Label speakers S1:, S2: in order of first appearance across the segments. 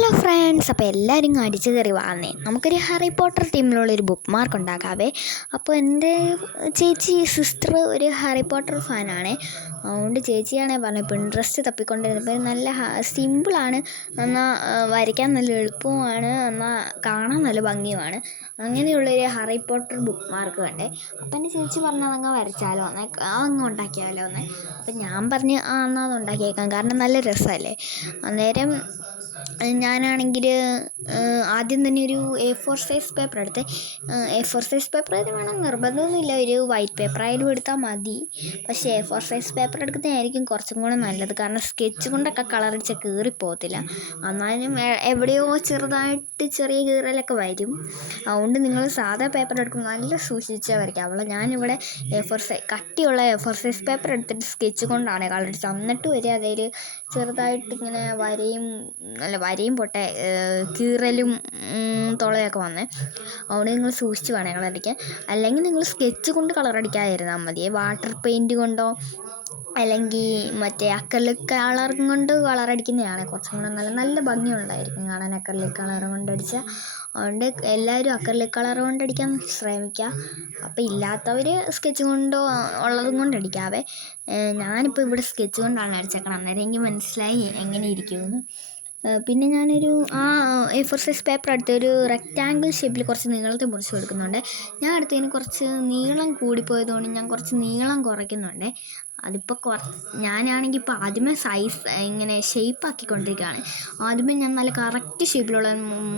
S1: Hello friends അപ്പോൾ എല്ലാവരും അടിച്ചു കയറി വന്നേ. നമുക്കൊരു ഹാറി പോട്ടർ ടീമിലുള്ളൊരു ബുക്ക് മാർക്ക് ഉണ്ടാക്കാവേ. അപ്പോൾ എന്റെ ചേച്ചി സിസ്റ്റർ ഒരു ഹാറി പോട്ടർ ഫാനാണ് അതുകൊണ്ട് ചേച്ചിയാണേ പറഞ്ഞത് ഇപ്പോൾ ഇൻട്രസ്റ്റ് തപ്പിക്കൊണ്ടിരുന്നപ്പോൾ നല്ല സിമ്പിളാണ് എന്നാൽ വരയ്ക്കാൻ നല്ല എളുപ്പവുമാണ്. എന്നാൽ കാണാൻ നല്ല ഭംഗിയുമാണ്. അങ്ങനെയുള്ളൊരു ഹാറി പോട്ടർ ബുക്ക് മാർക്ക് വേണ്ടേ. അപ്പം എന്റെ ചേച്ചി പറഞ്ഞത് അതങ്ങ് വരച്ചാലോ എന്നേ അങ്ങ് ഉണ്ടാക്കിയാലോ എന്നേ. അപ്പം ഞാൻ പറഞ്ഞ് ആ എന്നാൽ അത് ഉണ്ടാക്കിയേക്കാം. കാരണം നല്ല രസമല്ലേ? അന്നേരം ഞാനാണെങ്കിൽ ആദ്യം തന്നെ ഒരു എ ഫോർ സൈസ് പേപ്പർ എടുത്ത്. എ ഫോർ സൈസ് പേപ്പർ ആയാലും വേണം. നിർബന്ധമൊന്നുമില്ല. ഒരു വൈറ്റ് പേപ്പർ ആയാലും എടുത്താൽ മതി. പക്ഷേ എ ഫോർ സൈസ് പേപ്പർ എടുക്കുന്നതായിരിക്കും കുറച്ചും കൂടെ നല്ലത്. കാരണം സ്കെച്ച് കൊണ്ടൊക്കെ കളർ അടിച്ചാൽ കീറിപ്പോകത്തില്ല. എന്നാലും എവിടെയോ ചെറുതായിട്ട് ചെറിയ കീറലൊക്കെ വരും. അതുകൊണ്ട് നിങ്ങൾ സാധാ പേപ്പർ എടുക്കും നല്ല സൂക്ഷിച്ചാൽ വരയ്ക്കുക അവളെ ഞാനിവിടെ എ ഫോർ സൈസ് കട്ടിയുള്ള എ ഫോർ സൈസ് പേപ്പർ എടുത്തിട്ട് സ്കെച്ച് കൊണ്ടാണ് കളർ അടിച്ചത്. എന്നിട്ട് വരെ അതിൽ ചെറുതായിട്ട് ഇങ്ങനെ വരയും അല്ല വരയും പൊട്ടെ കീറലും തുളയൊക്കെ വന്നേ അതുകൊണ്ട് നിങ്ങൾ സൂക്ഷിച്ച് വേണം കളർ അടിക്കാൻ. അല്ലെങ്കിൽ നിങ്ങൾ സ്കെച്ച് കൊണ്ട് കളർ അടിക്കാതിരുന്നാൽ മതി. വാട്ടർ പെയിന്റ് കൊണ്ടോ അല്ലെങ്കിൽ മറ്റേ അക്കലിക് കളർ കൊണ്ട് കളർ അടിക്കുന്നതാണ്. കുറച്ചും കൂടെ നല്ല നല്ല ഭംഗിയുണ്ടായിരിക്കും കാണാൻ അക്കലിക് കളർ കൊണ്ടടിച്ച അതുകൊണ്ട് എല്ലാവരും അക്കലിക് കളർ കൊണ്ടടിക്കാൻ ശ്രമിക്കുക അപ്പോൾ ഇല്ലാത്തവർ സ്കെച്ച് കൊണ്ടോ ഉള്ളതും കൊണ്ട് അടിക്കാവേ. ഏഹ് ഞാനിപ്പോൾ ഇവിടെ സ്കെച്ച് കൊണ്ടാണ് അടിച്ചേക്കണം അന്നേരം എനിക്ക് മനസ്സിലായി എങ്ങനെ ഇരിക്കുമെന്ന്. പിന്നെ ഞാനൊരു ആ എ ഫോർ സൈസ് പേപ്പർ എടുത്ത് ഒരു റെക്റ്റാങ്കിൾ ഷേപ്പിൽ കുറച്ച് നീളത്തിൽ മുറിച്ച് കൊടുക്കുന്നുണ്ട്. ഞാൻ അടുത്തതിന് കുറച്ച് നീളം കൂടിപ്പോയതുകൊണ്ട് ഞാൻ കുറച്ച് നീളം കുറയ്ക്കുന്നുണ്ട്. അതിപ്പോൾ കുറച്ച് ഞാനാണെങ്കിൽ ഇപ്പോൾ ആദ്യമേ സൈസ് ഇങ്ങനെ ഷേപ്പ് ആക്കിക്കൊണ്ടിരിക്കുകയാണ്. ആദ്യമേ ഞാൻ നല്ല കറക്റ്റ് ഷേപ്പിലുള്ള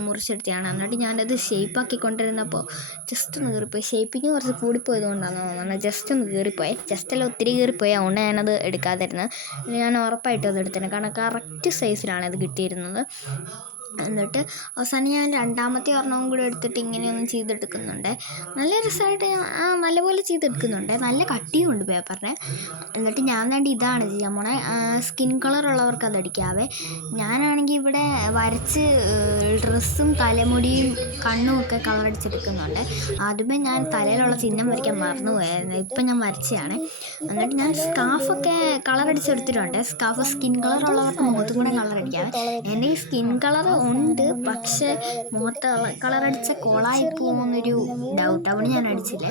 S1: മുറിച്ചെടുത്തതാണ്. എന്നിട്ട് ഞാനത് ഷേപ്പ് ആക്കിക്കൊണ്ടിരുന്നപ്പോൾ ജസ്റ്റ് ഒന്ന് കയറിപ്പോയി ഷേപ്പിങ് കുറച്ച് കൂടിപ്പോയത് കൊണ്ടാണ് തോന്നുന്നത് ജസ്റ്റ് ഒന്ന് കയറിപ്പോയി ജസ്റ്റ് എല്ലാം ഒത്തിരി കയറിപ്പോയി അതുകൊണ്ട് ഞാനത് എടുക്കാതിരുന്നത്. ഞാൻ ഉറപ്പായിട്ടും അത് എടുത്തിരുന്നു കാരണം കറക്റ്റ് സൈസിലാണ് അത് കിട്ടിയിരുന്നത്. എന്നിട്ട് അവസാനം ഞാൻ രണ്ടാമത്തെ ഒരെണ്ണവും കൂടി എടുത്തിട്ട് ഇങ്ങനെയൊന്നും ചെയ്തെടുക്കുന്നുണ്ട്. നല്ല റിസൾട്ട് നല്ലപോലെ ചെയ്തെടുക്കുന്നുണ്ട്. നല്ല കട്ടിയുണ്ട് പേപ്പറിന്. എന്നിട്ട് ഞാൻ വേണ്ടി ഇതാണ് ചെയ്യാൻ പോണേ സ്കിൻ കളർ ഉള്ളവർക്ക് അടിക്കാവേ. ഞാനാണെങ്കിൽ ഇവിടെ വരച്ച് ഡ്രസ്സും തലമുടിയും കണ്ണും ഒക്കെ കളർ അടിച്ചെടുക്കുന്നുണ്ട്. ആദ്യമേ ഞാൻ തലയിലുള്ള ചിഹ്നം വരയ്ക്കാൻ മറന്നുപോയായിരുന്നു. ഇപ്പം ഞാൻ വരച്ചതാണ്. എന്നിട്ട് ഞാൻ സ്കാഫൊക്കെ കളർ അടിച്ചെടുത്തിട്ടുണ്ട്. സ്കാഫ് സ്കിൻ കളർ ഉള്ളവർക്ക് മുഖത്തും കൂടെ കളർ അടിക്കാം. എന്റെ ഈ സ്കിൻ കളർ ഉണ്ട്. പക്ഷേ മുഖത്ത് കളർ അടിച്ച കോളായി പോകുമെന്നൊരു ഡൗട്ട് അവിടെ ഞാൻ അടിച്ചില്ല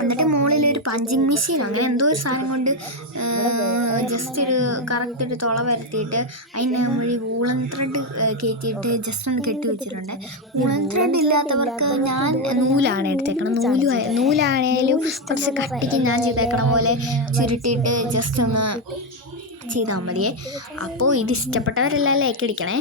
S1: എന്നിട്ട് മുകളിൽ ഒരു പഞ്ചിങ് മെഷീൻ അങ്ങനെ എന്തോ ഒരു സാധനം കൊണ്ട് ജസ്റ്റ് ഒരു കറക്റ്റ് ഒരു തുള വരുത്തിയിട്ട് അതിന് വഴി വൂളൻ ത്രെഡ് കയറ്റിയിട്ട് ജസ്റ്റ് ഒന്ന് കെട്ടി വെച്ചിട്ടുണ്ട്. വൂളൻ ത്രെഡ് ഇല്ലാത്തവർക്ക് ഞാൻ നൂലാണ് എടുത്തേക്കണം നൂൽ നൂലാണേലും കുറച്ച് കട്ടിക്ക് ഞാൻ ചെയ്തേക്കണ പോലെ ചുരുട്ടിയിട്ട് ജസ്റ്റ് ഒന്ന് ചെയ്താൽ മതിയേ. അപ്പോൾ ഇത് ഇഷ്ടപ്പെട്ടവരെല്ലാം ലൈക്ക് അടിക്കണേ.